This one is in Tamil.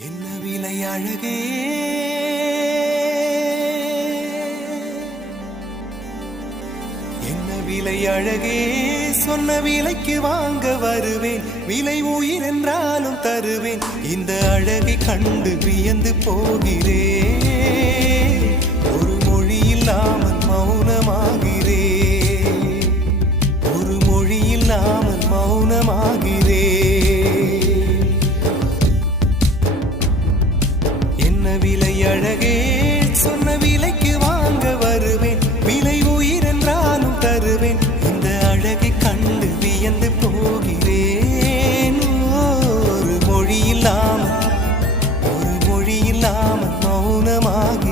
என்ன விலை அழகே என்ன விலை அழகே சொன்ன விலைக்கு வாங்க வருவேன் விலை உயிர் என்றாலும் தருவேன் இந்த அழகை கண்டு வியந்து போகிறேன் ஒரு மொழி இல்லாமல் மௌனமாகிறேன் ஒரு மொழி இல்லாமல் மௌனமாகிறேன் என்ன விலை அழகே சொன்ன விலைக்கு வாங்க வருவேன் விலை உயிர் என்றாலும் தருவேன் இந்த அழகை கண்டு வியந்து போகிறேன் ஒரு மொழி இல்லாமல் மௌனமாகி